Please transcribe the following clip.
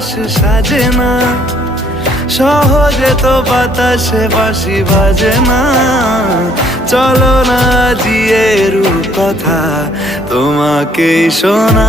আকাশ সাজে না। সহজে তো বাতাসে বাসি বাজে না। চলো না জিয়ে রূপ কথা তোমাকেই শোনা।